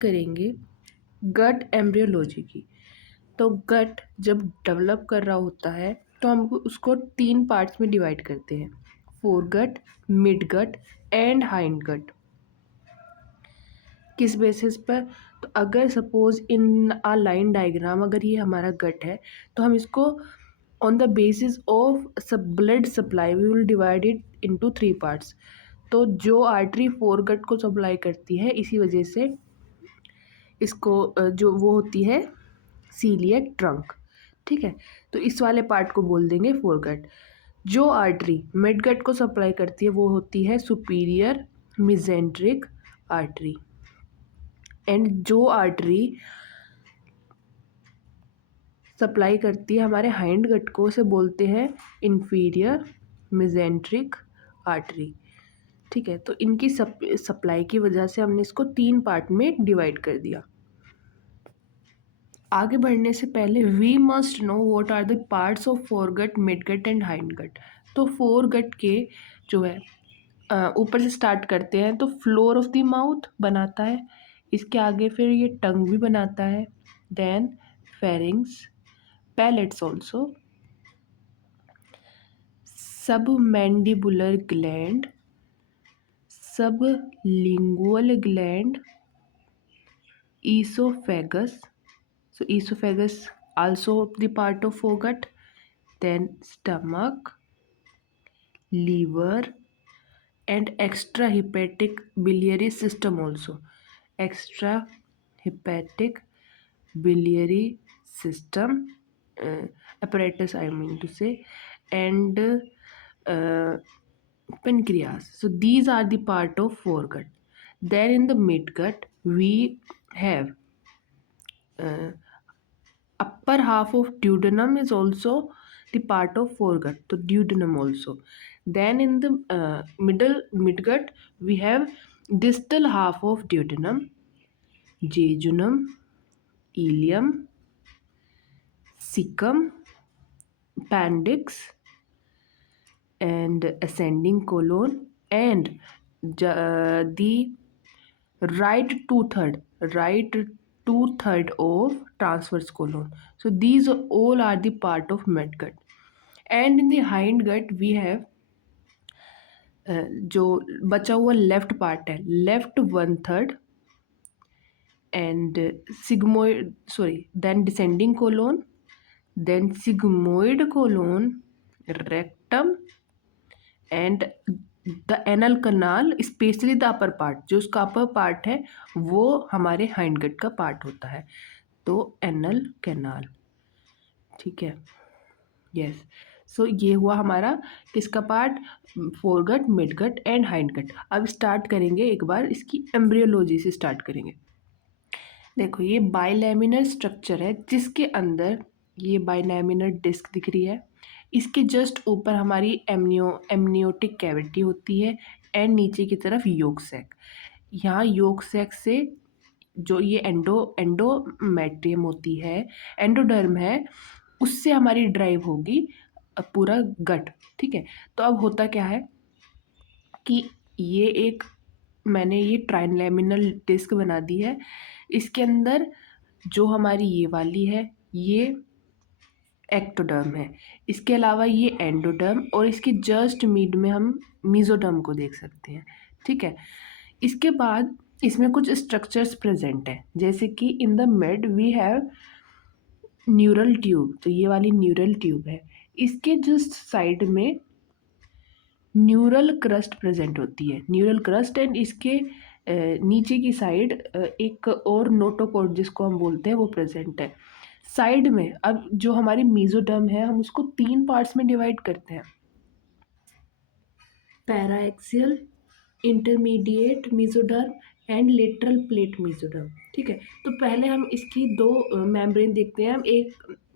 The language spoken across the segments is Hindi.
करेंगे गट एम्ब्रियोलॉजी की। तो गट जब डेवलप कर रहा होता है तो हम उसको 3 पार्ट्स में डिवाइड करते हैं, foregut, midgut and hindgut. किस बेसिस पर? तो अगर suppose in a line diagram अगर ये हमारा गट है तो हम इसको on the basis of blood supply we will divide it into 3 parts. तो जो आर्टरी फोर गट को सप्लाई करती है, इसी वजह से इसको जो वो होती है सीलिएक ट्रंक, ठीक है। तो इस वाले पार्ट को बोल देंगे फोरगट। जो आर्टरी मिडगट को सप्लाई करती है वो होती है सुपीरियर मिजेंट्रिक आर्टरी। एंड जो आर्टरी सप्लाई करती है हमारे हाइंड गट को, उसे बोलते हैं इंफीरियर मिजेंट्रिक आर्टरी, ठीक है। तो इनकी सप्लाई की वजह से हमने इसको 3 पार्ट में डिवाइड कर दिया। आगे बढ़ने से पहले we must know what are the parts of foregut, midgut and hindgut. तो फोरगट के जो है ऊपर से स्टार्ट करते हैं तो फ्लोर ऑफ द माउथ बनाता है, इसके आगे फिर ये टंग भी बनाता है, देन फेरिंग्स, पैलेट्स ऑल्सो, सब मैंडिबुलर ग्लैंड, सब lingual gland, oesophagus, so esophagus also the part of foregut, then stomach, liver and extra hepatic biliary system also, extra hepatic biliary system apparatus I mean to say, and pancreas. So these are the part of foregut. Then in the midgut we have upper half of duodenum is also the part of foregut, so duodenum also. Then in the middle midgut we have distal half of duodenum, jejunum, ileum, cecum, appendix and ascending colon, and the right two-third of transverse colon. So these all are the part of midgut. And in the hindgut we have जो बचा हुआ लेफ्ट पार्ट है, left 1/3 and sigmoid then descending colon, then sigmoid colon, rectum and the anal canal, specially the upper part. जो उसका अपर पार्ट है वो हमारे हाइंडगट का पार्ट होता है, तो एनल कैनाल, ठीक है। यस, सो ये हुआ हमारा किसका part? Foregut, midgut and hindgut. अब स्टार्ट करेंगे, एक बार इसकी एम्ब्रियोलॉजी से स्टार्ट करेंगे। देखो ये बाइलैमिनर स्ट्रक्चर है जिसके अंदर ये बाइलैमिनर डिस्क दिख रही है, इसके जस्ट ऊपर हमारी एमनियोटिक कैविटी होती है एंड नीचे की तरफ योक सैक। यहाँ योक सैक से जो ये एंडोमेट्रियम होती है, एंडोडर्म है, उससे हमारी ड्राइव होगी पूरा गट, ठीक है। तो अब होता क्या है कि ये एक मैंने ये ट्राइलैमिनल डिस्क बना दी है, इसके अंदर जो हमारी ये वाली है ये एक्टोडर्म है, इसके अलावा ये एंडोडर्म और इसके जस्ट मिड में हम मीजोडर्म को देख सकते हैं, ठीक है। इसके बाद इसमें कुछ स्ट्रक्चर्स प्रेजेंट हैं, जैसे कि in the mid we have neural tube, तो ये वाली न्यूरल ट्यूब है, इसके जस्ट साइड में न्यूरल क्रस्ट प्रेजेंट होती है, न्यूरल क्रस्ट, एंड इसके नीचे की साइड एक और नोटोकॉर्ड जिसको हम बोलते हैं वो प्रेजेंट है। साइड में अब जो हमारी मीजोडर्म है हम उसको 3 पार्ट्स में डिवाइड करते हैं, paraxial, intermediate mesoderm and lateral plate mesoderm, ठीक है। तो पहले हम इसकी दो मेम्ब्रेन देखते हैं,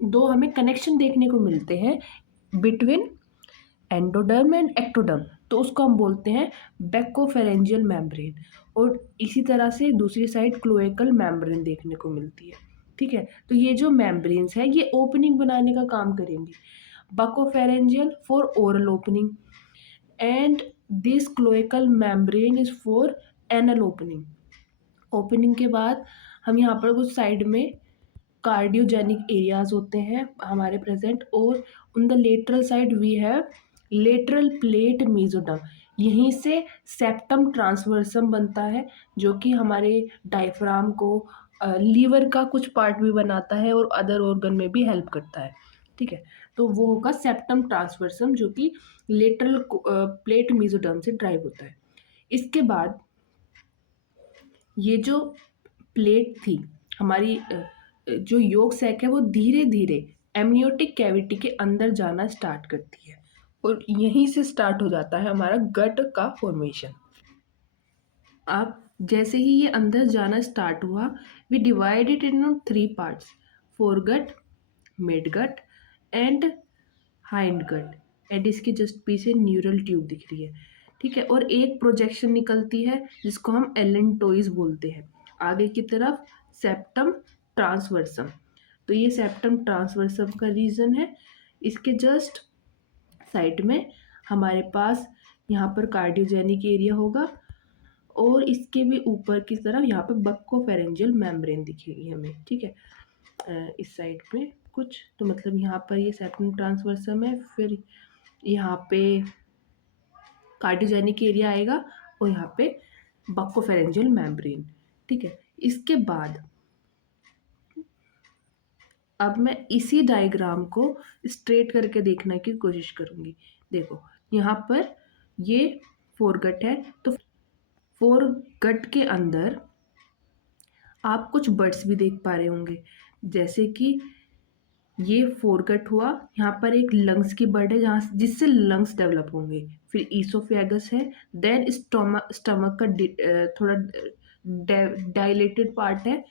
दो हमें कनेक्शन देखने को मिलते हैं बिटवीन एंडोडर्म एंड एक्टोडर्म, तो उसको हम बोलते हैं बैकोफेरेंजियल मेम्ब्रेन, और इसी तरह से दूसरी साइड क्लोएकल मेम्ब्रेन देखने को मिलती है, ठीक है। तो ये जो मेम्ब्रेन्स है ये ओपनिंग बनाने का काम करेंगी, buccopharyngeal for oral opening and this cloacal membrane is for anal opening. Opening के बाद हम यहाँ पर कुछ साइड में कार्डियोजेनिक एरियाज होते हैं हमारे प्रेजेंट, और on the lateral side we have lateral plate mesoderm. यहीं से सेप्टम ट्रांसवर्सम बनता है, जो कि हमारे डायफ्राम को, लीवर का कुछ पार्ट भी बनाता है और अदर ऑर्गन में भी हेल्प करता है। ठीक है, तो वो होगा सेप्टम ट्रांसवर्सम, जो कि लेटरल प्लेट मेसोडर्म से ड्राइव होता है। इसके बाद ये जो प्लेट थी हमारी, जो योग सैक है वो धीरे धीरे एमनियोटिक कैविटी के अंदर जाना स्टार्ट करती है, और यहीं से स्टार्ट हो जाता है हमारा गट का फॉर्मेशन। अब जैसे ही ये अंदर जाना स्टार्ट हुआ, we divide it in 3 parts, foregut, midgut and hindgut. And इसके जस्ट पीछे न्यूरल ट्यूब दिख रही है। ठीक है, और एक प्रोजेक्शन निकलती है जिसको हम एलेंटोइस बोलते हैं आगे की तरफ, सेप्टम ट्रांसवर्सम। तो ये सेप्टम ट्रांसवर्सम का रीजन है। इसके जस्ट साइड में हमारे पास यहाँ पर कार्डियोजेनिक एरिया होगा, और इसके भी ऊपर की तरफ यहाँ पे बक्कोफेरेंजियल मेम्ब्रेन दिखेगी हमें। ठीक है, इस साइड में कुछ, तो मतलब यहाँ पर ये सेप्टम ट्रांसवर्सम है, फिर यहाँ पे कार्डियोजेनिक एरिया आएगा, और यहाँ पे बक्कोफेरेंजियल मेम्ब्रेन। ठीक है, इसके बाद अब मैं इसी डायग्राम को स्ट्रेट करके देखने की कोशिश करूँगी। देखो यहाँ पर ये फोरगट है, तो फोरगट के अंदर आप कुछ बर्ड्स भी देख पा रहे होंगे, जैसे कि ये फोरगट हुआ, यहाँ पर एक लंग्स की बर्ड है जहाँ जिससे लंग्स डेवलप होंगे, फिर ईसोफेगस है, देन स्टमक का थोड़ा डायलेटेड पार्ट है।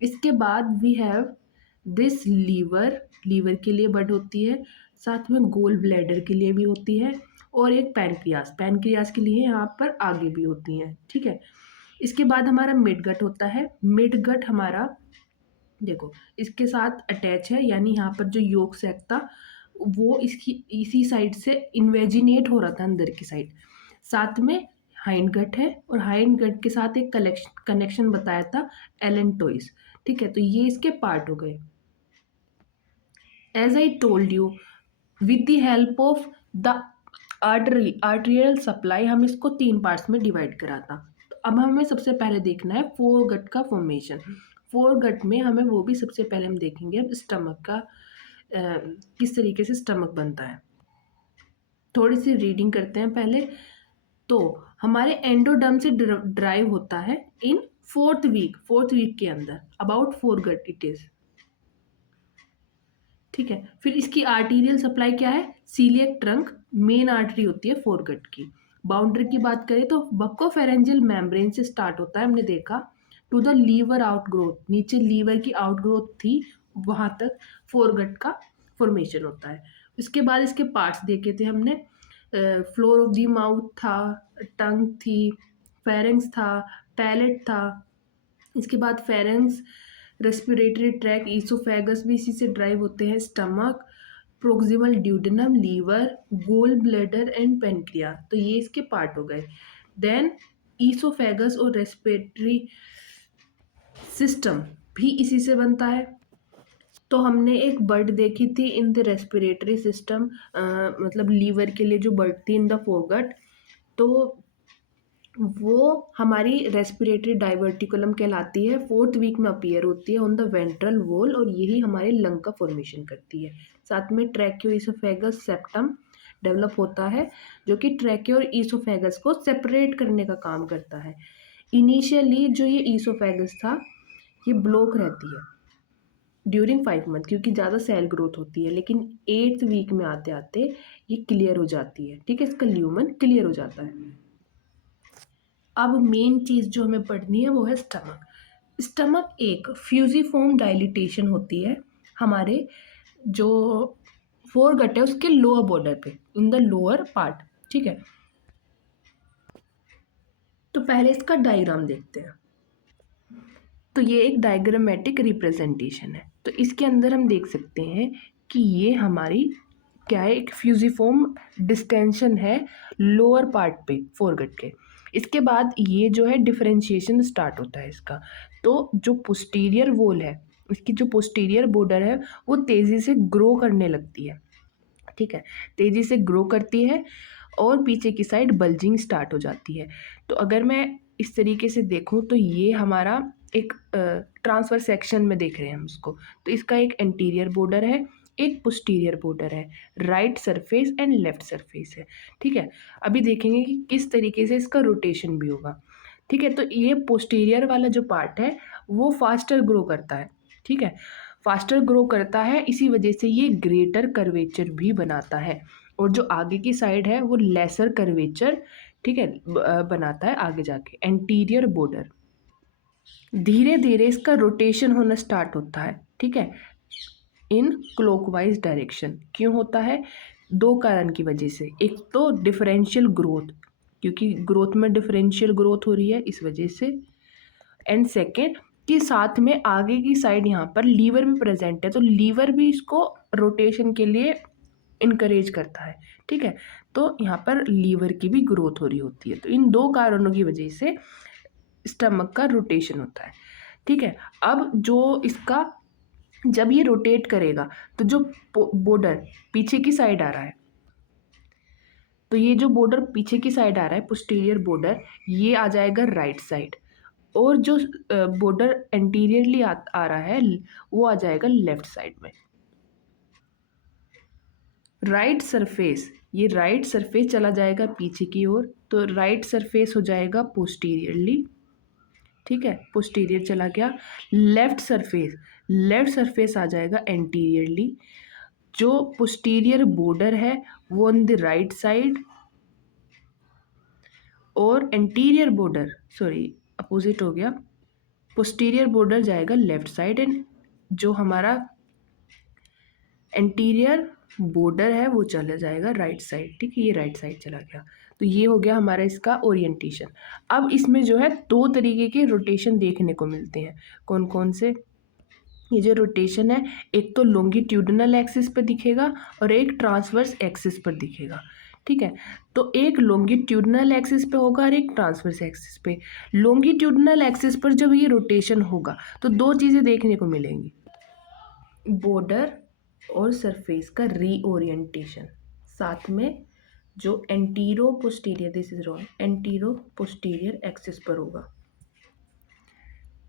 इसके बाद we have this liver, liver के लिए बर्ड होती है, साथ में गोल ब्लैडर के लिए भी होती है, और एक पैनक्रियास, पैनक्रियास के लिए यहाँ पर आगे भी होती हैं। ठीक है, इसके बाद हमारा मिडगट होता है। मिडगट हमारा देखो इसके साथ अटैच है, यानी यहाँ पर जो योग सैक था वो इसकी इसी साइड से इन्वेजिनेट हो रहा था अंदर की साइड। साथ में हाइंड गट है, और हाइंड गट के साथ एक कनेक्शन बताया था एलेंटोइस। ठीक है, तो ये इसके पार्ट हो गए। As I told you, with the help of the arterial supply हम इसको 3 पार्ट्स में डिवाइड करा था। तो अब हमें सबसे पहले देखना है फोर गट का फॉर्मेशन। फोर गट में हमें वो भी सबसे पहले हम देखेंगे अब स्टमक का, किस तरीके से स्टमक बनता है। थोड़ी सी रीडिंग करते हैं पहले। तो हमारे एंडोडर्म से ड्राइव होता है इन फोर्थ वीक के अंदर, about four got it is. ठीक है, फिर इसकी आर्टीरियल सप्लाई क्या है, सीलियक ट्रंक मेन आर्टरी होती है फोरगट की। बाउंड्री की बात करें तो बक्कोफेरेंजियल मेम्ब्रेन से स्टार्ट होता है, हमने देखा, टू द लीवर आउटग्रोथ, नीचे लीवर की आउटग्रोथ थी वहां तक फोरगट का फॉर्मेशन होता है। उसके बाद इसके पार्ट्स देखे थे हमने, फ्लोर ऑफ द माउथ था, टंग थी, फेरेंक्स था, पैलेट था। इसके बाद फेरेंक्स, रेस्पिरेटरी ट्रैक, ईसोफेगस भी इसी से ड्राइव होते हैं, stomach, proximal duodenum, liver, gall bladder and pancreas. तो ये इसके पार्ट हो गए। देन ईसोफेगस और रेस्पिरेटरी सिस्टम भी इसी से बनता है। तो हमने एक बर्ड देखी थी इन द रेस्पिरेटरी सिस्टम, मतलब लीवर के लिए जो बर्ड थी इन द फोरगट, तो वो हमारी रेस्पिरेटरी डाइवर्टिकुलम कहलाती है, फोर्थ वीक में अपीयर होती है ऑन द वेंट्रल वॉल, और यही हमारे लंग का फॉर्मेशन करती है। साथ में ट्रैकियो ईसोफेगस सेप्टम डेवलप होता है, जो कि ट्रैकियो और ईसोफेगस को सेपरेट करने का काम करता है। इनिशियली जो ये ईसोफेगस था ये ब्लॉक रहती है ड्यूरिंग 5 मंथ, क्योंकि ज़्यादा सेल ग्रोथ होती है, लेकिन 8th वीक में आते आते ये क्लियर हो जाती है। ठीक है, इसका ल्यूमन क्लियर हो जाता है। अब मेन चीज़ जो हमें पढ़नी है वो है स्टमक। स्टमक एक फ्यूजिफॉर्म डायलिटेशन होती है हमारे जो फोरगट है उसके लोअर बॉर्डर पे, इन द लोअर पार्ट। ठीक है, तो पहले इसका डायग्राम देखते हैं। तो ये एक डायग्रामेटिक रिप्रेजेंटेशन है। तो इसके अंदर हम देख सकते हैं कि ये हमारी क्या है, एक फ्यूजिफॉर्म डिस्टेंशन है लोअर पार्ट पे फोरगट के। इसके बाद ये जो है डिफरेंशिएशन स्टार्ट होता है इसका। तो जो पोस्टीरियर वॉल है, इसकी जो पोस्टीरियर बॉर्डर है वो तेज़ी से ग्रो करने लगती है, ठीक है, तेज़ी से ग्रो करती है और पीछे की साइड बल्जिंग स्टार्ट हो जाती है। तो अगर मैं इस तरीके से देखूं तो ये हमारा एक ट्रांसफर सेक्शन में देख रहे हैं हम उसको। तो इसका एक एंटीरियर बॉर्डर है, एक पोस्टीरियर बॉर्डर है, right surface and left surface है, ठीक है। अभी देखेंगे कि किस तरीके से इसका रोटेशन भी होगा, ठीक है। तो ये पोस्टीरियर वाला जो पार्ट है वो फास्टर ग्रो करता है, ठीक है, फास्टर ग्रो करता है, इसी वजह से ये ग्रेटर कर्वेचर भी बनाता है। और जो आगे की साइड है वो लेसर कर्वेचर, ठीक है, बनाता है आगे जाके। एंटीरियर बॉर्डर धीरे धीरे इसका रोटेशन होना स्टार्ट होता है, ठीक है, इन क्लॉकवाइज डायरेक्शन। क्यों होता है? दो कारण की वजह से। एक तो डिफरेंशियल ग्रोथ, क्योंकि ग्रोथ में डिफरेंशियल ग्रोथ हो रही है इस वजह से। एंड सेकेंड कि साथ में आगे की साइड यहाँ पर लीवर भी प्रेजेंट है, तो लीवर भी इसको रोटेशन के लिए इनकरेज करता है, ठीक है। तो यहाँ पर लीवर की भी ग्रोथ हो रही होती है। तो इन दो कारणों की वजह से स्टमक का रोटेशन होता है, ठीक है। अब जो इसका जब ये रोटेट करेगा तो जो बॉर्डर पीछे की साइड आ रहा है, तो ये जो बॉर्डर पीछे की साइड आ रहा है पोस्टीरियर बॉर्डर, ये आ जाएगा राइट साइड। और जो बॉर्डर एंटीरियरली आ रहा है वो आ जाएगा लेफ्ट साइड में। राइट सरफेस, ये राइट सरफेस चला जाएगा पीछे की ओर, तो राइट सरफेस हो जाएगा पोस्टीरियरली, ठीक है, पोस्टीरियर चला गया। लेफ्ट सरफेस आ जाएगा एंटीरियरली। जो पोस्टीरियर बॉर्डर है वो ऑन द राइट साइड, और एंटीरियर बॉर्डर, सॉरी अपोजिट हो गया, पोस्टीरियर बॉर्डर जाएगा लेफ्ट साइड, एंड जो हमारा एंटीरियर बॉर्डर है वो चला जाएगा राइट साइड, ठीक है, ये राइट साइड चला गया। तो ये हो गया हमारा इसका ओरिएंटेशन। अब इसमें जो है दो तरीके के रोटेशन देखने को मिलते हैं। कौन कौन से? ये जो रोटेशन है, एक तो लॉन्गिट्यूडिनल एक्सिस पर दिखेगा और एक ट्रांसवर्स एक्सिस पर दिखेगा, ठीक है। तो एक लॉन्गिट्यूडिनल एक्सिस पे होगा और एक ट्रांसवर्स एक्सिस पे। लॉन्गिट्यूडिनल एक्सिस पर जब ये रोटेशन होगा तो दो चीज़ें देखने को मिलेंगी, बॉर्डर और सरफेस का रीओरिएंटेशन, साथ में जो antero posterior, this is wrong, antero posterior axis पर होगा।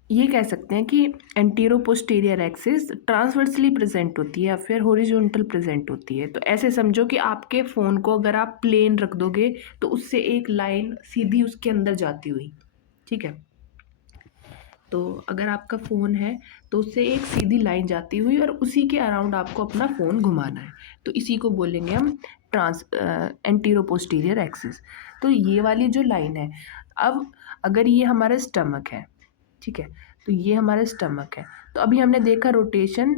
ये कह सकते हैं कि antero posterior axis transversely present होती है या फिर हॉरिजॉन्टल प्रेजेंट होती है। तो ऐसे समझो कि आपके फ़ोन को अगर आप प्लेन रख दोगे तो उससे एक लाइन सीधी उसके अंदर जाती हुई, ठीक है। तो अगर आपका फ़ोन है तो उससे एक सीधी लाइन जाती हुई और उसी के अराउंड आपको अपना फ़ोन घुमाना है, तो इसी को बोलेंगे हम एंटीरो पोस्टीरियर एक्सिस। तो ये वाली जो लाइन है, अब अगर ये हमारा स्टमक है, ठीक है, तो ये हमारा स्टमक है, तो अभी हमने देखा रोटेशन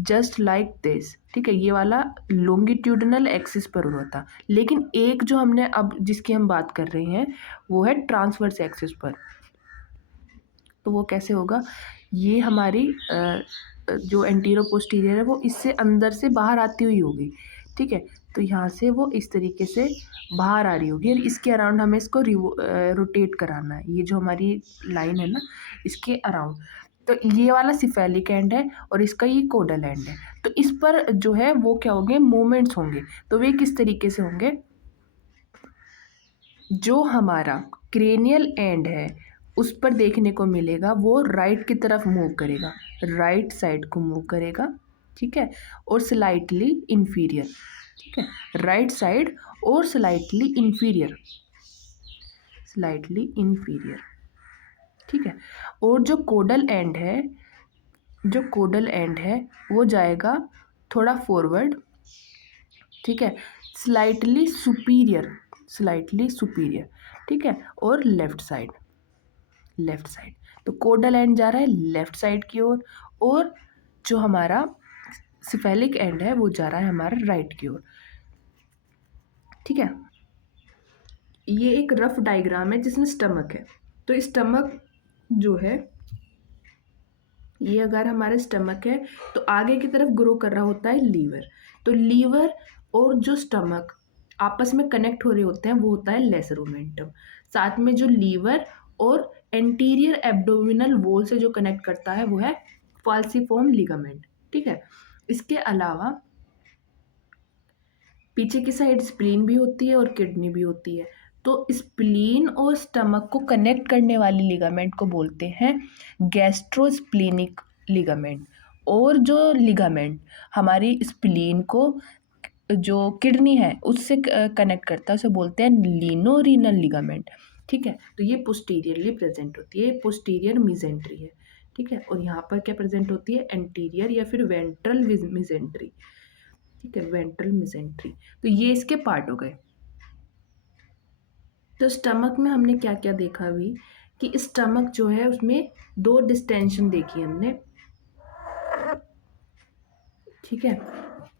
जस्ट लाइक दिस, ठीक है, ये वाला लॉन्गिट्यूडिनल एक्सिस पर हुआ था। लेकिन एक जो हमने अब जिसकी हम बात कर रहे हैं वो है ट्रांसवर्स एक्सिस पर। तो वो कैसे होगा? ये हमारी जो एंटीरो पोस्टीरियर है वो इससे अंदर से बाहर आती हुई होगी, ठीक है। तो यहाँ से वो इस तरीके से बाहर आ रही होगी और इसके अराउंड हमें इसको रोटेट कराना है, ये जो हमारी लाइन है ना इसके अराउंड। तो ये वाला सिफेलिक एंड है और इसका ये कोडल एंड है। तो इस पर जो है वो क्या होंगे? मूवमेंट्स होंगे। तो वे किस तरीके से होंगे? जो हमारा क्रेनियल एंड है उस पर देखने को मिलेगा वो राइट की तरफ मूव करेगा, राइट साइड को मूव करेगा, ठीक है, और स्लाइटली इंफीरियर, ठीक है, राइट साइड और स्लाइटली इंफीरियर, स्लाइटली इंफीरियर, ठीक है। और जो कोडल एंड है, जो कोडल एंड है वो जाएगा थोड़ा फॉरवर्ड, ठीक है, स्लाइटली सुपीरियर, स्लाइटली सुपीरियर, ठीक है, और लेफ्ट साइड, लेफ्ट साइड। तो कोडल एंड जा रहा है लेफ्ट साइड की ओर और जो हमारा सिफेलिक एंड है वो जा रहा है हमारा राइट की ओर, ठीक है। ये एक रफ डायग्राम है जिसमें स्टमक है। तो स्टमक जो है, ये अगर हमारा स्टमक है तो आगे की तरफ ग्रो कर रहा होता है लीवर। तो लीवर और जो स्टमक आपस में कनेक्ट हो रहे होते हैं वो होता है लेसर ओमेंटम। साथ में जो लीवर और एंटीरियर एब्डोमिनल वॉल से जो कनेक्ट करता है वो है फाल्सिफॉर्म लिगामेंट। ठीक है, इसके अलावा पीछे की साइड स्प्लीन भी होती है और किडनी भी होती है। तो स्प्लीन और स्टमक को कनेक्ट करने वाली लिगामेंट को बोलते हैं गैस्ट्रोस्प्लीनिक लिगामेंट। और जो लिगामेंट हमारी स्प्लीन को जो किडनी है उससे कनेक्ट करता है उसे बोलते हैं लीनोरीनल लिगामेंट। ठीक है, तो ये पोस्टीरियरली प्रेजेंट होती है, पोस्टीरियर मिजेंट्री है। ठीक है, और यहाँ पर क्या प्रेजेंट होती है, एंटीरियर या फिर वेंट्रल मिजेंट्री। ठीक है, वेंट्रल मिजेंट्री। तो ये इसके पार्ट हो गए। तो स्टमक में हमने क्या क्या देखा अभी कि स्टमक जो है उसमें दो डिस्टेंशन देखी हमने। ठीक है,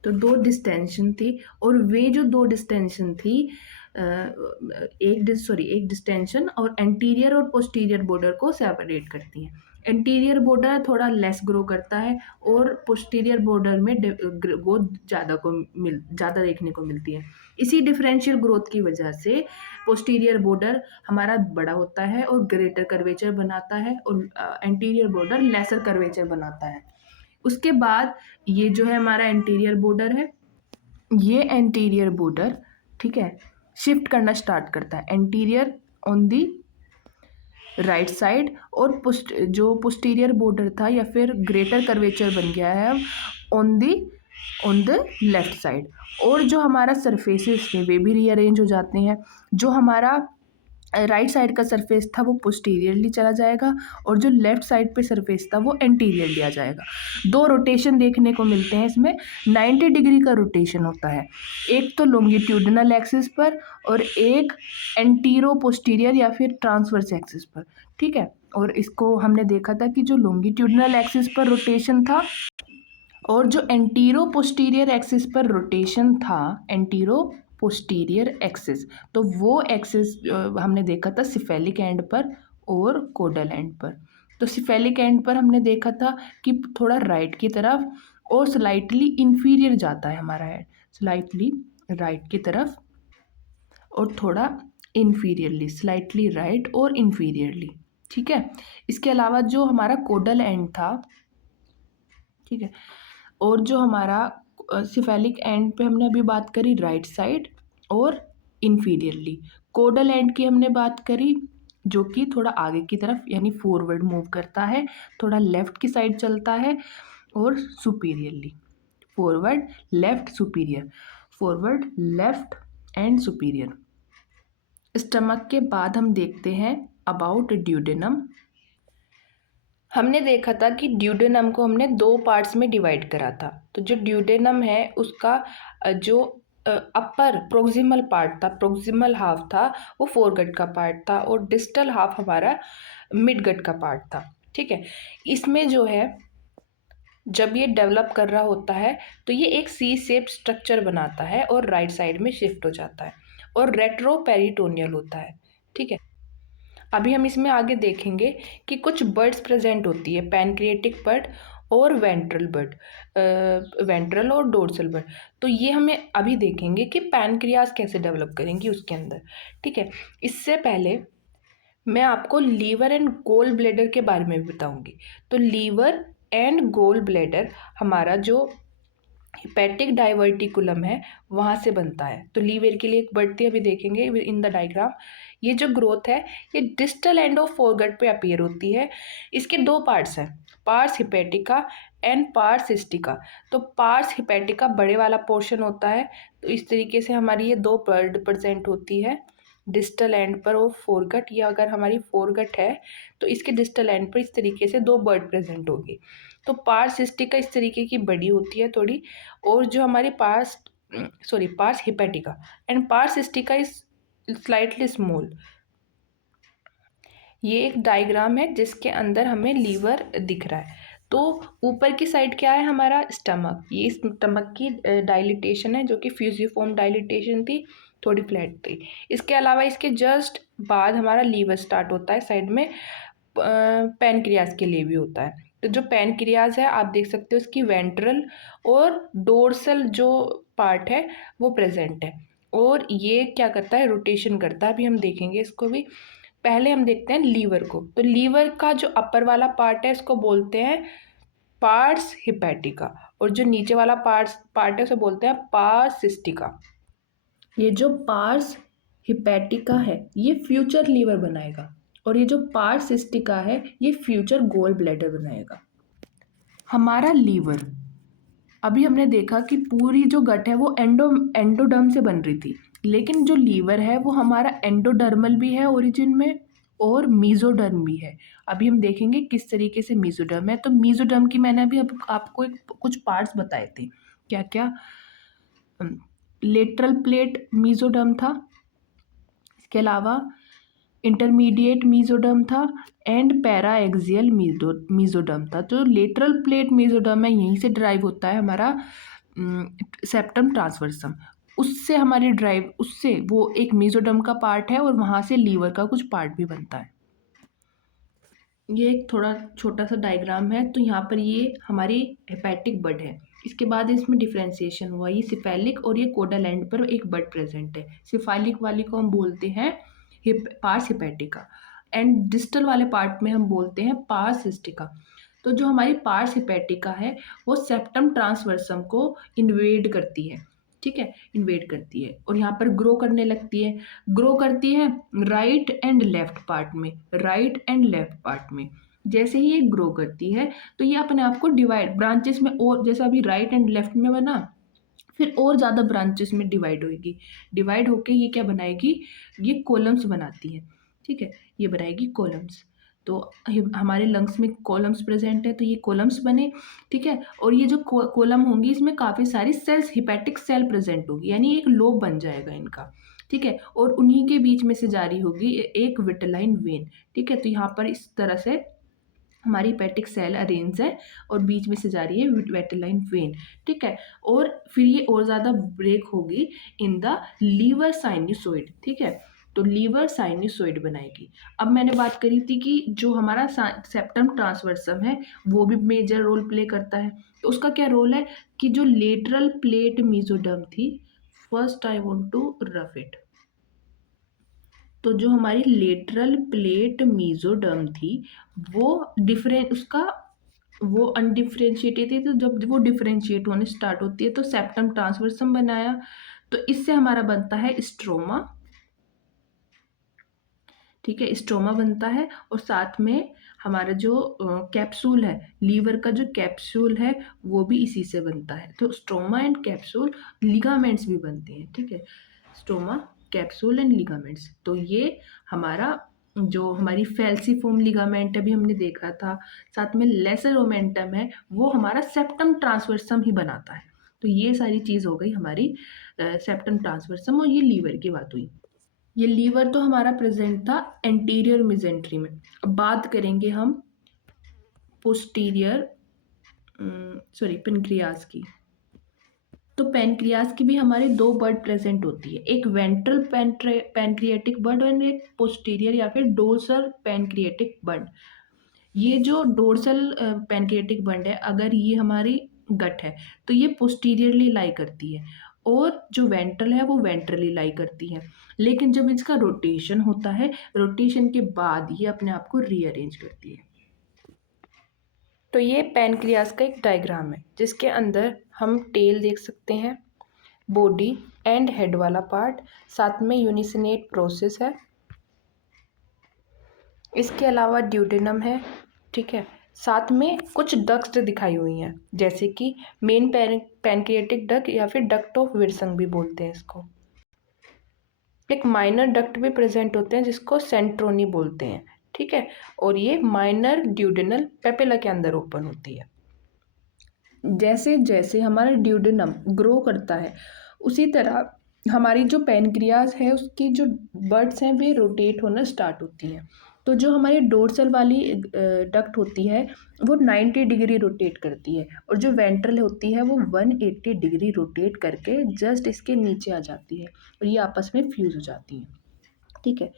तो दो डिस्टेंशन थी और वे जो दो डिस्टेंशन थी एक डिस्टेंशन और एंटीरियर और पोस्टीरियर बॉर्डर को सेपरेट करती हैं। एंटीरियर बॉर्डर थोड़ा लेस ग्रो करता है और पोस्टीरियर बॉर्डर में ग्रोथ ज़्यादा देखने को मिलती है। इसी डिफरेंशियल ग्रोथ की वजह से पोस्टीरियर बॉर्डर हमारा बड़ा होता है और ग्रेटर कर्वेचर बनाता है और एंटीरियर बॉर्डर लेसर कर्वेचर बनाता है। उसके बाद ये जो है हमारा एंटीरियर बॉर्डर है, ये एंटीरियर बॉर्डर ठीक है शिफ्ट करना स्टार्ट करता है anterior on the right side और जो पोस्टीरियर बॉर्डर था या फिर ग्रेटर कर्वेचर बन गया है ऑन द लेफ्ट साइड। और जो हमारा सरफेसेस थे वे भी रीअरेंज हो जाते हैं। जो हमारा राइट साइड का सरफेस था वो पोस्टीरियरली चला जाएगा और जो लेफ्ट साइड पे सरफेस था वो एंटीरियरली आ जाएगा। दो रोटेशन देखने को मिलते हैं इसमें, 90 डिग्री का रोटेशन होता है, एक तो लॉन्गिट्यूडिनल एक्सिस पर और एक एंटीरो पोस्टीरियर या फिर ट्रांसवर्स एक्सिस पर। ठीक है, और इसको हमने देखा था कि जो लॉन्गिट्यूडिनल एक्सिस पर रोटेशन था और जो एंटीरो पोस्टीरियर एक्सिस पर रोटेशन था, एंटीरो पोस्टीरियर एक्सिस, तो वो एक्सिस हमने देखा था सिफेलिक एंड पर और कोडल एंड पर। तो सिफेलिक एंड पर हमने देखा था कि थोड़ा राइट की तरफ और स्लाइटली इन्फीरियर जाता है हमारा हेड, स्लाइटली राइट की तरफ और थोड़ा इन्फीरियरली, स्लाइटली राइट और इन्फीरियरली। ठीक है, इसके अलावा जो हमारा कोडल एंड था, ठीक है, और जो हमारा सिफेलिक एंड पे हमने अभी बात करी राइट साइड और इन्फीरियरली। कोडल एंड की हमने बात करी जो कि थोड़ा आगे की तरफ यानी फॉरवर्ड मूव करता है, थोड़ा लेफ्ट की साइड चलता है और superiorly, forward left superior, forward left and superior. Stomach के बाद हम देखते हैं अबाउट ड्यूडेनम। हमने देखा था कि ड्यूडेनम को हमने दो पार्ट्स में डिवाइड करा था। तो जो ड्यूडेनम है उसका जो अपर प्रोक्सिमल पार्ट था, प्रोक्सिमल हाफ था वो फोरगट का पार्ट था और डिस्टल हाफ हमारा मिडगट का पार्ट था। ठीक है, इसमें जो है जब ये डेवलप कर रहा होता है तो ये एक सी शेप स्ट्रक्चर बनाता है और राइट साइड में शिफ्ट हो जाता है और रेट्रोपेरिटोनियल होता है। ठीक है, अभी हम इसमें आगे देखेंगे कि कुछ बर्ड्स प्रेजेंट होती है, पैनक्रिएटिक बर्ड और वेंट्रल बर्ड, वेंट्रल और डोर्सल बर्ड। तो ये हमें अभी देखेंगे कि पैनक्रियाज कैसे डेवलप करेंगी उसके अंदर। ठीक है, इससे पहले मैं आपको लीवर एंड गोल ब्लैडर के बारे में भी बताऊंगी। तो लीवर एंड गोल ब्लैडर हमारा जो हिपैटिक डाइवर्टिकुलम है वहाँ से बनता है। तो लीवर के लिए एक बढ़ती अभी देखेंगे इन द डायग्राम। ये जो ग्रोथ है ये डिस्टल एंड ऑफ फोरगट पे अपीयर होती है। इसके दो पार्ट्स हैं, pars hepatica and pars cystica. तो पार्स हिपैटिका बड़े वाला पोर्शन होता है। तो इस तरीके से हमारी ये दो बर्ड प्रेजेंट होती है डिस्टल एंड पर और फोरगट। या अगर हमारी फोरगट है तो इसके डिस्टल एंड पर इस तरीके से दो बर्ड प्रेजेंट होगी। तो पार्स सिस्टिका इस तरीके की बड़ी होती है थोड़ी, और जो हमारी pars hepatica and pars cystica is slightly small. ये एक डायग्राम है जिसके अंदर हमें लीवर दिख रहा है। तो ऊपर की साइड क्या है हमारा स्टमक, ये स्टमक की डायलिटेशन है जो कि फ्यूजिफॉर्म डायलिटेशन थी, थोड़ी फ्लैट थी। इसके अलावा इसके जस्ट बाद हमारा लीवर स्टार्ट होता है, साइड में पैनक्रियाज के लिए भी होता है। तो जो पैनक्रियाज है आप देख सकते हो उसकी वेंट्रल और डोर्सल जो पार्ट है वो प्रेजेंट है और ये क्या करता है, रोटेशन करता है। अभी हम देखेंगे इसको भी। पहले हम देखते हैं लीवर को। तो लीवर का जो अपर वाला पार्ट है इसको बोलते हैं पार्स हिपैटिका, और जो नीचे वाला पार्ट है उसे बोलते हैं पार्स सिस्टिका। ये जो पार्स हिपैटिका है ये फ्यूचर लीवर बनाएगा, और ये जो पार्स सिस्टिका है ये फ्यूचर गोल ब्लैडर बनाएगा। हमारा लीवर, अभी हमने देखा कि पूरी जो गट है वो एंडोडर्म से बन रही थी, लेकिन जो लीवर है वो हमारा एंडोडर्मल भी है ओरिजिन में, और मीजोडर्म भी है। अभी हम देखेंगे किस तरीके से मीजोडर्म है। तो मीजोडर्म की मैंने अभी आपको कुछ पार्ट्स बताए थे। क्या क्या? लेटरल प्लेट मीजोडर्म था, इसके अलावा इंटरमीडिएट मीजोडर्म था, एंड पैरा एक्सियल मीजोडर्म था। तो लेटरल प्लेट मीजोडर्म है, यहीं से ड्राइव होता है हमारा सेप्टम ट्रांसवर्सम। उससे वो एक मीजोडर्म का पार्ट है, और वहाँ से लीवर का कुछ पार्ट भी बनता है। ये एक थोड़ा छोटा सा डायग्राम है। तो यहाँ पर ये हमारी हेपेटिक बड है। इसके बाद इसमें डिफ्रेंसिएशन हुआ, ये सिफेलिक और ये कोडल एंड पर एक बड प्रेजेंट है। सिफेलिक वाली को हम बोलते हैं पार्स हिपैटिका, एंड डिस्टल वाले पार्ट में हम बोलते हैं पार्स सिस्टिका। तो जो हमारी पार्स हिपैटिका है वो सेप्टम ट्रांसवर्सम को इन्वेड करती है, ठीक है, इन्वेड करती है, और यहाँ पर ग्रो करने लगती है। ग्रो करती है राइट एंड लेफ्ट पार्ट में, राइट एंड लेफ्ट पार्ट में। जैसे ही ये ग्रो करती है तो ये अपने आप को डिवाइड ब्रांचेस में, और जैसा अभी राइट एंड लेफ्ट में बना, फिर और ज़्यादा ब्रांचेस में डिवाइड होगी। डिवाइड होके ये क्या बनाएगी, ये कॉलम्स बनाती है, ठीक है, ये बनाएगी कॉलम्स। तो हमारे लंग्स में कॉलम्स प्रेजेंट है, तो ये कॉलम्स बने, ठीक है। और ये जो कॉलम होंगी इसमें काफ़ी सारी सेल्स, हिपैटिक सेल प्रेजेंट होगी, यानी एक लोब बन जाएगा इनका, ठीक है। और उन्हीं के बीच में से जारी होगी एक विटेलाइन वेन, ठीक है। तो यहाँ पर इस तरह से हमारी हेपेटिक सेल अरेंज है, और बीच में से जा रही है वेटेलाइन वेन, ठीक है। और फिर ये और ज़्यादा ब्रेक होगी इन द लीवर साइनोसॉइड, ठीक है। तो लीवर साइनोसॉइड बनाएगी। अब मैंने बात करी थी कि जो हमारा सेप्टम ट्रांसवर्सम है वो भी मेजर रोल प्ले करता है। तो उसका क्या रोल है कि जो लेटरल प्लेट मीजोडर्म थी, first I want to rough it. तो जो हमारी लेटरल प्लेट मीजोडर्म थी वो वो अनडिफ्रेंशिएटेड थी। तो जब वो डिफ्रेंशिएट होने स्टार्ट होती है तो सेप्टम ट्रांसवर्सम बनाया। तो इससे हमारा बनता है स्ट्रोमा, ठीक है, स्ट्रोमा बनता है। और साथ में हमारा जो कैप्सूल है, लीवर का जो कैप्सूल है वो भी इसी से बनता है। तो स्ट्रोमा एंड कैप्सूल, लिगामेंट्स भी बनते हैं, ठीक है, स्ट्रोमा, कैप्सूल एंड लिगामेंट्स। तो ये हमारा जो हमारी फैल्सीफॉर्म लिगामेंट अभी हमने देखा था, साथ में लेसर ओमेंटम है, वो हमारा सेप्टम ट्रांसवर्सम ही बनाता है। तो ये सारी चीज़ हो गई हमारी सेप्टम ट्रांसवर्सम, और ये लीवर की बात हुई। ये लीवर तो हमारा प्रेजेंट था एंटीरियर मिजेंट्री में। अब बात करेंगे हम पोस्टीरियर पेनक्रियास की। तो पेनक्रियास की भी हमारे दो बर्ड प्रेजेंट होती है, एक वेंट्रल पैनक्रियाटिक बर्ड और एक पोस्टीरियर या फिर डोर्सल पैनक्रियाटिक बर्ड। ये जो डोर्सल पैनक्रियाटिक बर्ड है, अगर ये हमारी गट है तो ये पोस्टीरियरली लाई करती है, और जो वेंट्रल है वो वेंट्रली लाई करती है। लेकिन जब इसका रोटेशन होता है, रोटेशन के बाद ये अपने आप को रीअरेंज करती है। तो ये पैनक्रियास का एक डायग्राम है जिसके अंदर हम टेल देख सकते हैं, बॉडी एंड हेड वाला पार्ट, साथ में यूनिसिनेट प्रोसेस है, इसके अलावा ड्यूडेनम है, ठीक है। साथ में कुछ डक्ट्स दिखाई हुई हैं, जैसे कि मेन पैनक्रियाटिक डक्ट या फिर डक्ट ऑफ विल्सन भी बोलते हैं इसको। एक माइनर डक्ट भी प्रेजेंट होते हैं जिसको सेंट्रोनी बोलते हैं, ठीक है। और ये माइनर ड्यूडेनल पेपिला के अंदर ओपन होती है। जैसे जैसे हमारा ड्यूडेनम ग्रो करता है उसी तरह हमारी जो पैनक्रियास है उसकी जो बर्ड्स हैं वे रोटेट होना स्टार्ट होती हैं। तो जो हमारी डोर्सल वाली डक्ट होती है वो 90 डिग्री रोटेट करती है, और जो वेंट्रल होती है वो 180 डिग्री रोटेट करके जस्ट इसके नीचे आ जाती है, और ये आपस में फ्यूज हो जाती हैं, ठीक है।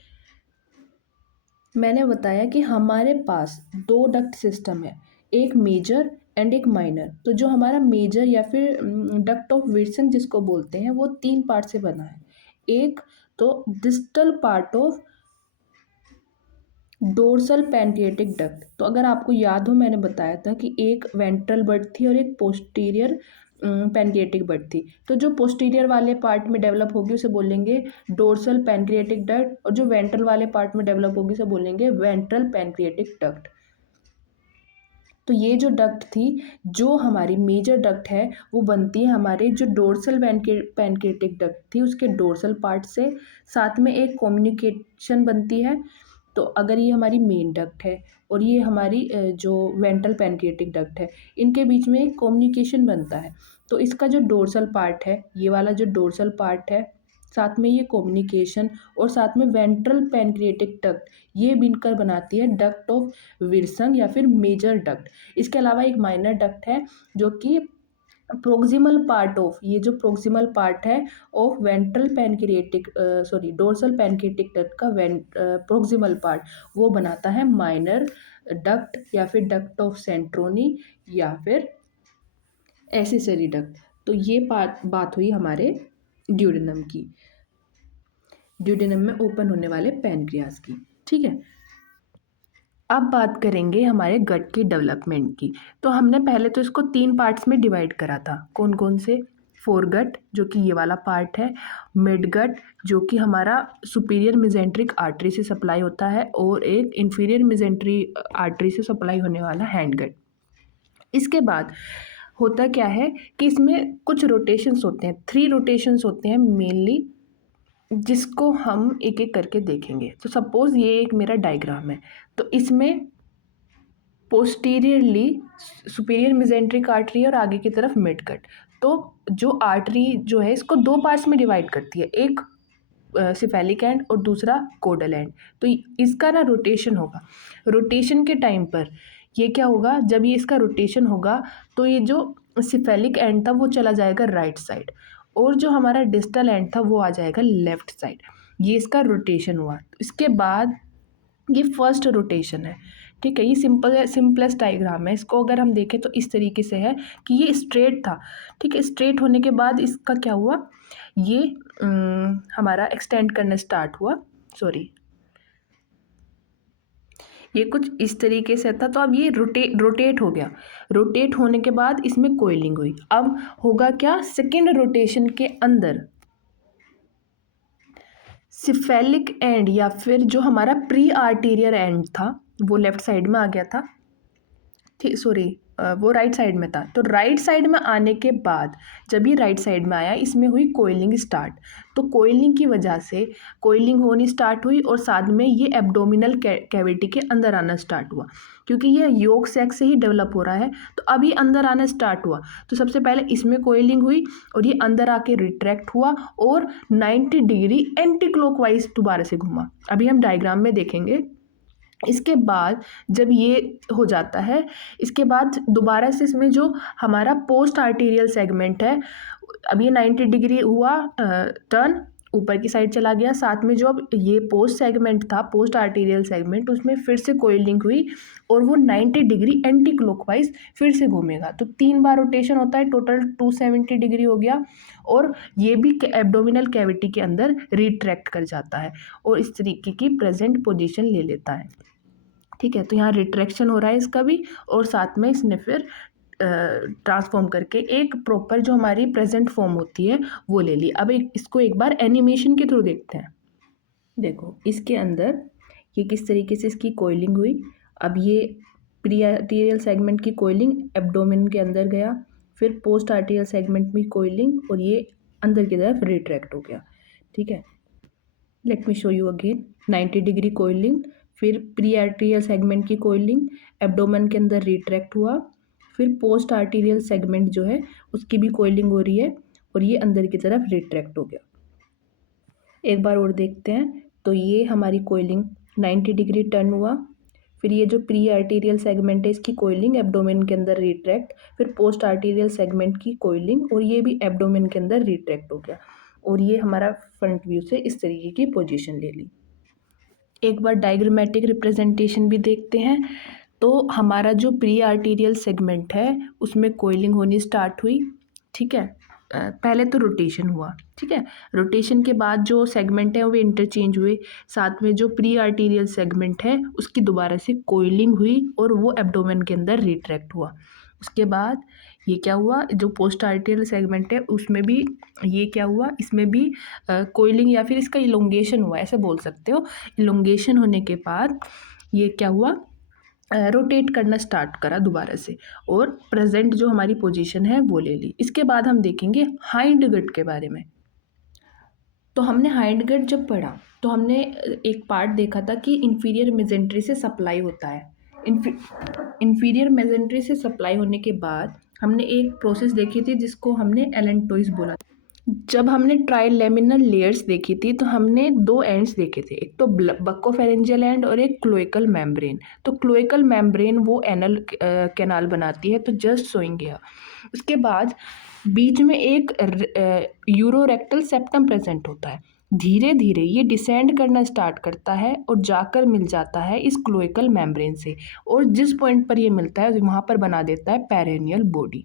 मैंने बताया कि हमारे पास दो डक्ट सिस्टम है, एक मेजर एंड एक माइनर। तो जो हमारा मेजर या फिर डक्ट ऑफ विल्सन जिसको बोलते हैं वो तीन पार्ट से बना है। एक तो distal part of dorsal pancreatic duct. तो अगर आपको याद हो मैंने बताया था कि एक वेंट्रल बड थी और एक पोस्टीरियर पैनक्रिएटिक बड थी। तो जो पोस्टीरियर वाले पार्ट में डेवलप होगी उसे बोलेंगे डोर्सल पैनक्रिएटिक डक्ट, और जो वेंट्रल वाले पार्ट में डेवलप होगी उसे बोलेंगे वेंट्रल पैनक्रिएटिक डक्ट। तो ये जो डक्ट थी, जो हमारी मेजर डक्ट है, वो बनती है हमारे जो डोर्सल पैनक्रिएटिक डक्ट थी उसके डोर्सल पार्ट से, साथ में एक कम्युनिकेशन बनती है। तो अगर ये हमारी मेन डक्ट है और ये हमारी जो वेंट्रल पैनक्रिएटिक डक्ट है, इनके बीच में एक कम्युनिकेशन बनता है। तो इसका जो डोर्सल पार्ट है, ये वाला जो डोर्सल पार्ट है, साथ में ये कम्युनिकेशन और साथ में वेंट्रल पैनक्रिएटिक डक्ट, ये मिलकर बनाती है डक्ट ऑफ विल्सन या फिर मेजर डक्ट। इसके अलावा एक माइनर डक्ट है जो कि प्रोक्सिमल पार्ट ऑफ, ये जो प्रोक्सिमल पार्ट है of ventral pancreatic dorsal pancreatic duct का प्रोक्सिमल पार्ट, वो बनाता है माइनर डक्ट या फिर डक्ट ऑफ सेंट्रोनी या फिर एसेसरी डक्ट। तो ये बात हुई हमारे ड्यूडेनम की, ड्यूडेनम में ओपन होने वाले पैनक्रियाज की। ठीक है, अब बात करेंगे हमारे गट की डेवलपमेंट की। तो हमने पहले तो इसको 3 पार्ट्स में डिवाइड करा था। कौन कौन से? फोरगट जो कि ये वाला पार्ट है, मिडगट जो कि हमारा सुपीरियर मेजेंट्रिक आर्टरी से सप्लाई होता है, और एक इन्फीरियर मेजेंट्रिक आर्टरी से सप्लाई होने वाला हैंडगट। इसके बाद होता क्या है कि इसमें कुछ रोटेशंस होते हैं, 3 रोटेशंस होते हैं मेनली, जिसको हम एक एक करके देखेंगे। तो सपोज ये एक मेरा डायग्राम है, तो इसमें पोस्टीरियरली सुपीरियर मेजेंट्रिक आर्टरी और आगे की तरफ मिडगट। तो जो आर्टरी जो है इसको 2 पार्ट्स में डिवाइड करती है, एक सिफेलिक एंड और दूसरा कोडल एंड। तो इसका ना रोटेशन होगा, रोटेशन के टाइम पर ये क्या होगा, जब ये इसका रोटेशन होगा तो ये जो सिफेलिक एंड था वो चला जाएगा राइट साइड, और जो हमारा डिस्टल एंड था वो आ जाएगा लेफ्ट साइड। ये इसका रोटेशन हुआ। इसके बाद ये फर्स्ट रोटेशन है। ठीक है, ये सिंपलेस्ट डायग्राम है। इसको अगर हम देखें तो इस तरीके से है कि ये स्ट्रेट था। ठीक है, स्ट्रेट होने के बाद इसका क्या हुआ, ये हमारा एक्सटेंड करना स्टार्ट हुआ। सॉरी, ये कुछ इस तरीके से था। तो अब ये रोटेट हो गया। रोटेट होने के बाद इसमें कोइलिंग हुई। अब होगा क्या, सेकेंड रोटेशन के अंदर सिफेलिक एंड या फिर जो हमारा प्री आर्टीरियर एंड था वो लेफ्ट साइड में आ गया था। ठीक, सॉरी, वो राइट साइड में था। तो राइट साइड में आने के बाद जब ये राइट साइड में आया, इसमें हुई कोइलिंग स्टार्ट। तो कोइलिंग की वजह से कोइलिंग होनी स्टार्ट हुई, और साथ में ये एब्डोमिनल कैविटी के अंदर आना स्टार्ट हुआ, क्योंकि ये योक सैक से ही डेवलप हो रहा है। तो अभी अंदर आना स्टार्ट हुआ। तो सबसे पहले इसमें कोइलिंग हुई और ये अंदर आके रिट्रैक्ट हुआ और 90 डिग्री एंटी क्लॉकवाइज दोबारा से घूमा। अभी हम डायग्राम में देखेंगे। इसके बाद जब ये हो जाता है, इसके बाद दोबारा से इसमें जो हमारा पोस्ट आर्टीरियल सेगमेंट है, अब ये 90 डिग्री हुआ टर्न, ऊपर की साइड चला गया। साथ में जो अब ये पोस्ट सेगमेंट था, पोस्ट आर्टीरियल सेगमेंट, उसमें फिर से कोइलिंग हुई और वो 90 डिग्री एंटी क्लॉकवाइज फिर से घूमेगा। तो 3 बार रोटेशन होता है, टोटल 270 डिग्री हो गया, और ये भी एब्डोमिनल कैविटी के अंदर रिट्रैक्ट कर जाता है और इस तरीके की प्रेजेंट पोजीशन ले लेता है। ठीक है, तो यहाँ रिट्रैक्शन हो रहा है इसका भी, और साथ में इसने फिर ट्रांसफॉर्म करके एक प्रॉपर जो हमारी प्रेजेंट फॉर्म होती है वो ले ली। अब इसको एक बार एनिमेशन के थ्रू देखते हैं। देखो इसके अंदर ये किस तरीके से इसकी कोइलिंग हुई। अब ये प्री आर्टीरियल सेगमेंट की कोइलिंग एब्डोमेन के अंदर गया, फिर पोस्ट आर्टीरियल सेगमेंट में कोइलिंग, और ये अंदर की तरफ रिट्रैक्ट हो गया। ठीक है, let me show you again. 90 degree coiling, फिर प्री आर्टीरियल सेगमेंट की कोइलिंग, एब्डोमेन के अंदर रिट्रैक्ट हुआ, फिर पोस्ट आर्टीरियल सेगमेंट जो है उसकी भी कोइलिंग हो रही है और ये अंदर की तरफ रिट्रैक्ट हो गया। एक बार और देखते हैं। तो ये हमारी कोइलिंग 90 डिग्री टर्न हुआ, फिर ये जो प्री आर्टीरियल सेगमेंट है इसकी कोइलिंग, एब्डोमेन के अंदर रिट्रैक्ट, फिर पोस्ट आर्टीरियल सेगमेंट की कोइलिंग, और ये भी एब्डोमेन के अंदर रिट्रैक्ट हो गया, और ये हमारा फ्रंट व्यू से इस तरीके की पोजीशन ले ली। एक बार डायग्रामेटिक रिप्रेजेंटेशन भी देखते हैं। तो हमारा जो प्री आर्टीरियल सेगमेंट है उसमें कोइलिंग होनी स्टार्ट हुई। ठीक है, पहले तो रोटेशन हुआ, ठीक है। रोटेशन के बाद जो सेगमेंट है वो इंटरचेंज हुए, साथ में जो प्री आर्टीरियल सेगमेंट है उसकी दोबारा से कोइलिंग हुई और वो एब्डोमेन के अंदर रिट्रैक्ट हुआ। उसके बाद ये क्या हुआ, जो पोस्ट आर्टीरियल सेगमेंट है उसमें भी ये क्या हुआ, इसमें भी कोइलिंग या फिर इसका इलोंगेशन हुआ, ऐसे बोल सकते हो। इलोंगेशन होने के बाद ये क्या हुआ, रोटेट करना स्टार्ट करा दोबारा से और प्रेजेंट जो हमारी पोजीशन है वो ले ली। इसके बाद हम देखेंगे हाइंड गट के बारे में। तो हमने हाइंड गट जब पढ़ा तो हमने एक पार्ट देखा था कि इंफीरियर मेजेंट्री से सप्लाई होता है। इंफीरियर मेजेंट्री से सप्लाई होने के बाद हमने एक प्रोसेस देखी थी जिसको हमने एलेंटोइस बोला। जब हमने ट्राइलेमिनल लेयर्स देखी थी तो हमने दो एंड्स देखे थे, एक तो बक्कोफेरेंजियल एंड और एक क्लोइकल मेम्ब्रेन। तो क्लोइकल मेम्ब्रेन वो एनल कैनाल बनाती है, तो जस्ट सोइंग गया। उसके बाद बीच में एक यूरोरेक्टल सेप्टम प्रेजेंट होता है। धीरे धीरे ये डिसेंड करना स्टार्ट करता है और जाकर मिल जाता है इस क्लोइकल मेम्ब्रेन से, और जिस पॉइंट पर ये मिलता है वहाँ पर बना देता है पेरिनियल बॉडी,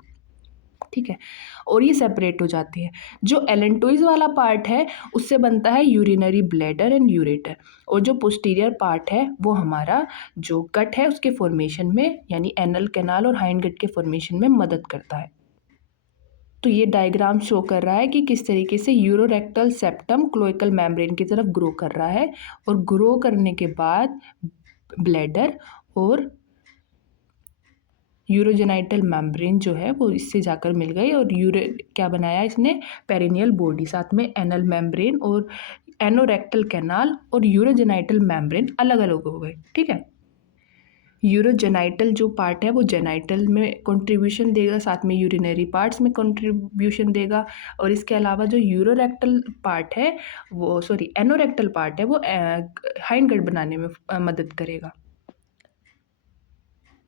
ठीक है। और ये सेपरेट हो जाती है। जो एलेंटोइज वाला पार्ट है उससे बनता है यूरिनरी ब्लैडर एंड यूरेटर, और जो पोस्टीरियर पार्ट है वो हमारा जो गट है उसके फॉर्मेशन में, यानी एनल कैनाल और हाइंड गट के फॉर्मेशन में मदद करता है। तो ये डायग्राम शो कर रहा है कि किस तरीके से यूरोरेक्टल सेप्टम क्लोइकल मेम्ब्रेन की तरफ ग्रो कर रहा है, और ग्रो करने के बाद ब्लैडर और यूरोजेनाइटल मेम्ब्रेन जो है वो इससे जाकर मिल गई, और क्या बनाया इसने, पेरिनियल बॉडी, साथ में एनल मेम्ब्रेन और एनोरेक्टल कैनाल और यूरोजेनाइटल मेम्ब्रेन अलग अलग हो गए, ठीक है। यूरोजेनाइटल जो पार्ट है वो जेनाइटल में कंट्रीब्यूशन देगा, साथ में यूरिनरी पार्ट्स में कंट्रीब्यूशन देगा, और इसके अलावा जो यूरोरेक्टल पार्ट है वो एनोरेक्टल पार्ट है वो हाइंड गट बनाने में मदद करेगा।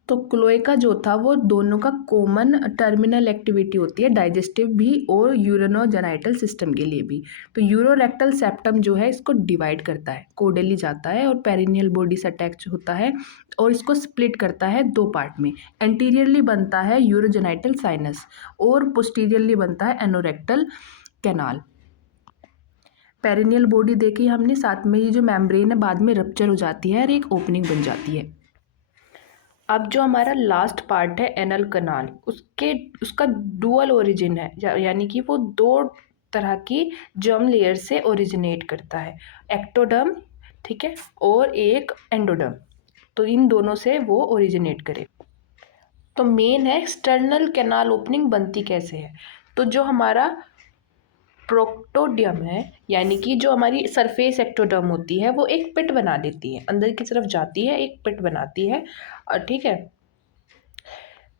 तो क्लोएका जो था वो दोनों का कॉमन टर्मिनल एक्टिविटी होती है, डाइजेस्टिव भी और यूरिनोजेनाइटल सिस्टम के लिए भी। तो यूरोरेक्टल सेप्टम जो है इसको डिवाइड करता है, कोडेली जाता है और पेरिनियल बॉडी से अटैच होता है, और इसको स्प्लिट करता है दो पार्ट में। एंटीरियरली बनता है यूरोजेनाइटल साइनस और पोस्टीरियरली बनता है एनोरेक्टल कैनाल। पेरिनियल बॉडी देखी हमने, साथ में ये जो मेम्ब्रेन है बाद में रप्चर हो जाती है और एक ओपनिंग बन जाती है। अब जो हमारा लास्ट पार्ट है एनल कनाल, उसका डुअल ओरिजिन है, यानी कि वो दो तरह की जर्म लेयर से ओरिजिनेट करता है, एक्टोडर्म, ठीक है, और एक एंडोडर्म। तो इन दोनों से वो ओरिजिनेट करे। तो मेन है एक्सटर्नल कैनाल ओपनिंग बनती कैसे है। तो जो हमारा प्रोक्टोडियम है, यानी कि जो हमारी सरफेस एक्टोडर्म होती है वो एक पिट बना देती है, अंदर की तरफ जाती है, एक पिट बनाती है, और ठीक है,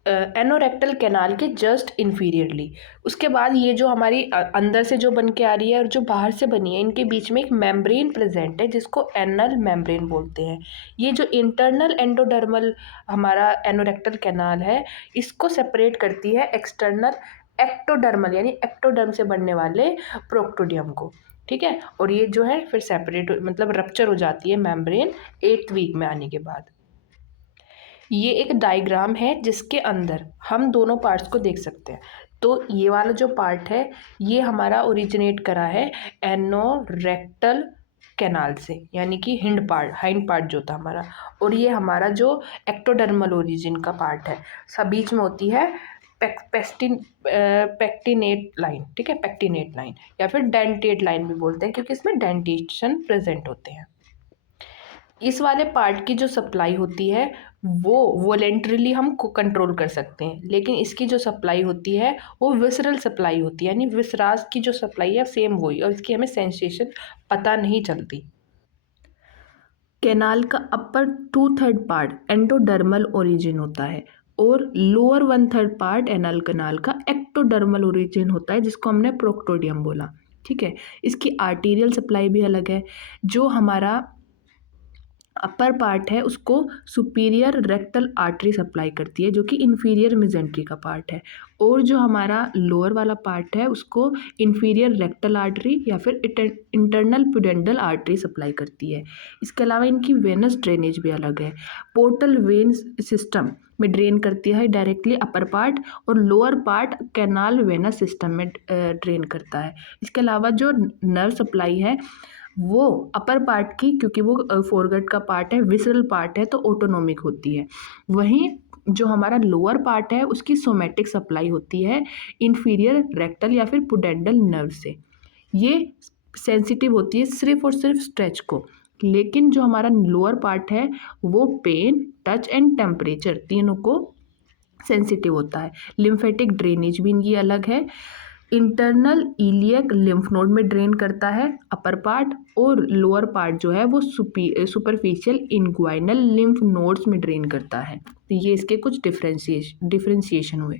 एनोरेक्टल कैनाल के जस्ट इन्फीरियरली। उसके बाद ये जो हमारी अंदर से जो बन के आ रही है और जो बाहर से बनी है, इनके बीच में एक मेम्ब्रेन प्रेजेंट है जिसको एनल मेम्ब्रेन बोलते हैं। ये जो इंटरनल एंडोडर्मल हमारा एनोरेक्टल कैनाल है इसको सेपरेट करती है एक्सटर्नल एक्टोडर्मल, यानी एक्टोडर्म से बनने वाले प्रोक्टोडियम को, ठीक है। और ये जो है फिर सेपरेट मतलब रप्चर हो जाती है मेम्ब्रेन 8th वीक में आने के बाद। ये एक डायग्राम है जिसके अंदर हम दोनों पार्ट्स को देख सकते हैं। तो ये वाला जो पार्ट है ये हमारा ओरिजिनेट करा है एनोरेक्टल कैनाल से, यानी कि हाइंड पार्ट जो था हमारा, और ये हमारा जो एक्टोडर्मल ओरिजिन का पार्ट है, सब बीच में होती है पेक्टिनेट लाइन, ठीक है, पेक्टिनेट लाइन या फिर डेंटेट लाइन भी बोलते हैं क्योंकि इसमें डेंटेशन प्रेजेंट होते हैं। इस वाले पार्ट की जो सप्लाई होती है वो वॉलेंट्रीली हम कंट्रोल कर सकते हैं, लेकिन इसकी जो सप्लाई होती है वो विसरल सप्लाई होती है, यानी विसरास की जो सप्लाई है सेम वही, और इसकी हमें सेंसेशन पता नहीं चलती। कैनाल का अपर 2/3 पार्ट एंडोडर्मल ओरिजिन होता है और लोअर 1/3 पार्ट एनल कैनाल का एक्टोडर्मल ओरिजिन होता है, जिसको हमने प्रोक्टोडियम बोला, ठीक है। इसकी आर्टीरियल सप्लाई भी अलग है। जो हमारा अपर पार्ट है उसको सुपीरियर रेक्टल आर्टरी सप्लाई करती है जो कि इन्फीरियर मेजेंट्री का पार्ट है, और जो हमारा लोअर वाला पार्ट है उसको इन्फीरियर रेक्टल आर्टरी या फिर इंटरनल प्यूडेंडल आर्टरी सप्लाई करती है। इसके अलावा इनकी वेनस ड्रेनेज भी अलग है। पोर्टल वेन सिस्टम में ड्रेन करती है डायरेक्टली अपर पार्ट, और lower part canal venous system में ड्रेन करता है। इसके अलावा जो नर्व सप्लाई है वो अपर पार्ट की, क्योंकि वो फोरगट का पार्ट है, विसरल पार्ट है, तो ऑटोनोमिक होती है। वहीं जो हमारा लोअर पार्ट है उसकी सोमैटिक सप्लाई होती है इन्फीरियर रेक्टल या फिर पुडेंडल नर्व से। ये सेंसिटिव होती है सिर्फ और सिर्फ स्ट्रेच को, लेकिन जो हमारा लोअर पार्ट है वो पेन, टच एंड टेम्परेचर तीनों को सेंसिटिव होता है। लिम्फेटिक ड्रेनेज भी इनकी अलग है। इंटरनल इलियक लिम्फ नोड में ड्रेन करता है अपर पार्ट, और लोअर पार्ट जो है वो सुपरफिशियल इंग्वाइनल लिम्फ नोड्स में ड्रेन करता है। तो ये इसके कुछ डिफ्रेंशिएशन हुए।